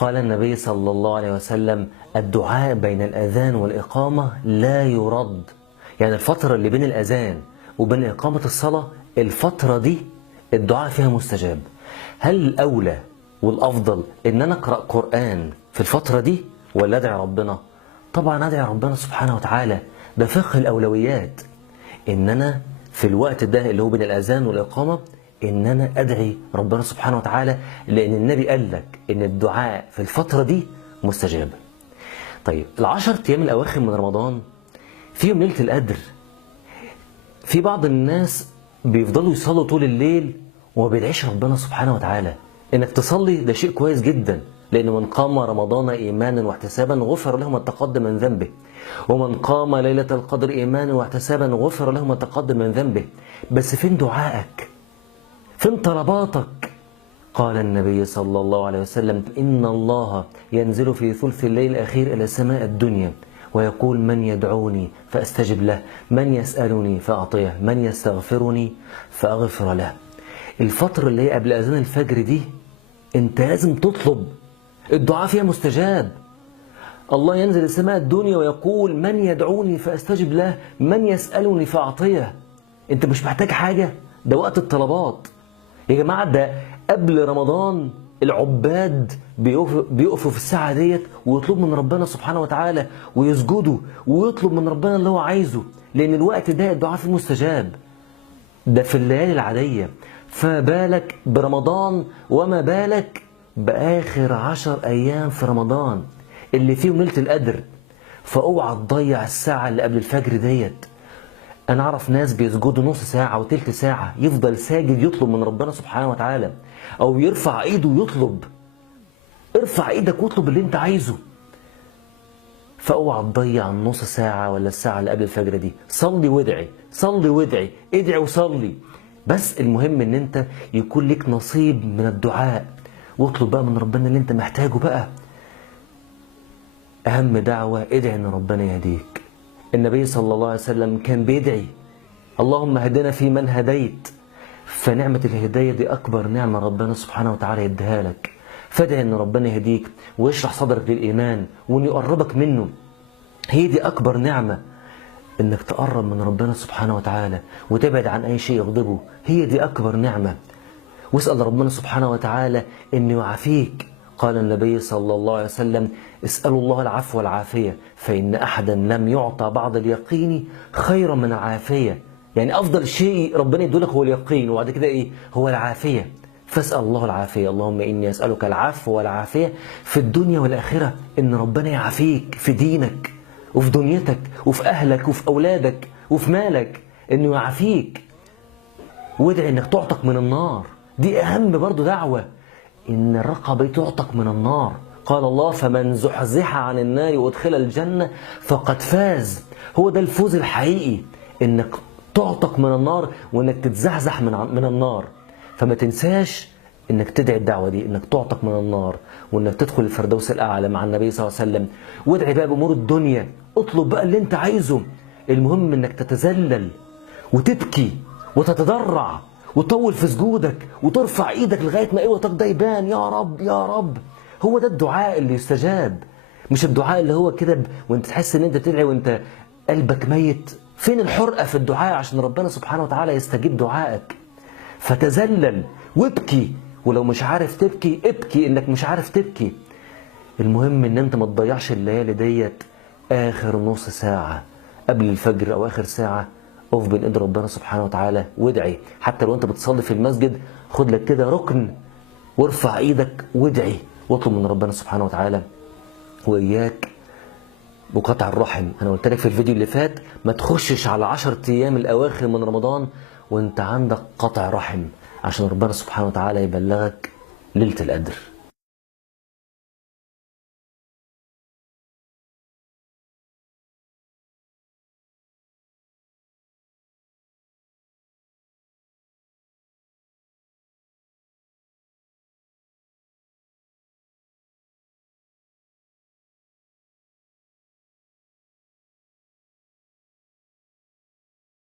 قال النبي صلى الله عليه وسلم: الدعاء بين الأذان والإقامة لا يرد. يعني الفترة اللي بين الأذان وبين إقامة الصلاة، الفترة دي الدعاء فيها مستجاب. هل الأولى والأفضل إن أنا أقرأ قرآن في الفترة دي ولا أدعي ربنا؟ طبعا أدعي ربنا سبحانه وتعالى، ده فقه الأولويات. إن أنا في الوقت ده اللي هو بين الأذان والإقامة إن أنا أدعي ربنا سبحانه وتعالى، لأن النبي قال لك إن الدعاء في الفترة دي مستجاب. طيب ال10 أيام الأواخر من رمضان فيهم ليلة القدر. في بعض الناس بيفضلوا يصلوا طول الليل وما بيدعيش ربنا سبحانه وتعالى. إنك تصلي ده شيء كويس جدا، لأن من قام رمضان إيمانا واحتسابا غفر له ما تقدم من ذنبه، ومن قام ليلة القدر إيمانا واحتسابا غفر له ما تقدم من ذنبه. بس فين دعائك؟ فين طلباتك؟ قال النبي صلى الله عليه وسلم: إن الله ينزل في ثلث الليل الأخير إلى سماء الدنيا ويقول: من يدعوني فأستجب له، من يسألني فأعطيه، من يستغفرني فأغفر له. الفترة اللي هي قبل أذان الفجر دي أنت لازم تطلب، الدعاء فيها مستجاب. الله ينزل لسماء الدنيا ويقول: من يدعوني فأستجب له، من يسألني فأعطيه. أنت مش محتاج حاجة، ده وقت الطلبات يا جماعة. ده قبل رمضان العباد بيقفوا في الساعة ديت ويطلبوا من ربنا سبحانه وتعالى ويسجدوا ويطلب من ربنا اللي هو عايزه، لأن الوقت ده الدعاء فيه مستجاب. ده في الليالي العادية، فما بالك برمضان، وما بالك بآخر 10 أيام في رمضان اللي فيهم ليلة القدر. فاوعى تضيع الساعة اللي قبل الفجر ديت. أنا أعرف ناس بيسجدوا نص ساعة وتلت ساعة، يفضل ساجد يطلب من ربنا سبحانه وتعالى، أو يرفع إيده ويطلب. ارفع إيدك واطلب اللي أنت عايزه. فاوعى تضيع النص ساعة ولا الساعة اللي قبل الفجر دي. صلي وادعي، صلي وادعي، ادعي وصلي. بس المهم إن أنت يكون لك نصيب من الدعاء، واطلب بقى من ربنا اللي أنت محتاجه بقى. أهم دعوة ادعي إن ربنا يهديك. النبي صلى الله عليه وسلم كان بيدعي: اللهم اهدنا في من هديت. فنعمة الهداية دي أكبر نعمة ربنا سبحانه وتعالى يديها لك. فادعي إن ربنا يهديك ويشرح صدرك للإيمان وإن يقربك منه. هي دي أكبر نعمة، إنك تقرب من ربنا سبحانه وتعالى وتبعد عن أي شيء يغضبه. هي دي أكبر نعمة. واسأل ربنا سبحانه وتعالى إنه يعافيك. قال النبي صلى الله عليه وسلم: اسألوا الله العفو والعافية، فإن أحدا لم يعطى بعض اليقين خيرا من العافية. يعني أفضل شيء ربنا يدولك هو اليقين، وبعد كده إيه؟ هو العافية. فاسأل الله العافية. اللهم إني أسألك العفو والعافية في الدنيا والآخرة. إن ربنا يعافيك في دينك وفي دنيتك وفي أهلك وفي أولادك وفي مالك، إنه يعافيك. وادعي إنك تعتق من النار. دي أهم برضو دعوة، إن الرقبة تعتق من النار. قال الله: فمن زحزح عن النار وادخل الجنة فقد فاز. هو ده الفوز الحقيقي، إنك تعتق من النار وإنك تتزحزح من النار. فما تنساش إنك تدعي الدعوة دي، إنك تعتق من النار وإنك تدخل الفردوس الأعلى مع النبي صلى الله عليه وسلم. وادعي بقى بأمور الدنيا، اطلب بقى اللي أنت عايزه. المهم إنك تتذلل وتبكي وتتضرع وطول في سجودك وترفع ايدك لغايه ما قوتك ده يبان: يا رب يا رب. هو ده الدعاء اللي يستجاب، مش الدعاء اللي هو كده وانت تحس ان انت تدعي وانت قلبك ميت. فين الحرقه في الدعاء عشان ربنا سبحانه وتعالى يستجيب دعائك؟ فتذلل وابكي، ولو مش عارف تبكي ابكي انك مش عارف تبكي. المهم ان انت ما تضيعش الليالي ديت. اخر نص ساعه قبل الفجر او اخر ساعه اقف بين ايد ربنا سبحانه وتعالى وادعي. حتى لو انت بتصلي في المسجد خد لك كده ركن وارفع ايدك وادعي واطلب من ربنا سبحانه وتعالى. واياك بقطع الرحم. انا قلت لك في الفيديو اللي فات ما تخشش على 10 ايام الاواخر من رمضان وانت عندك قطع رحم، عشان ربنا سبحانه وتعالى يبلغك ليلة القدر.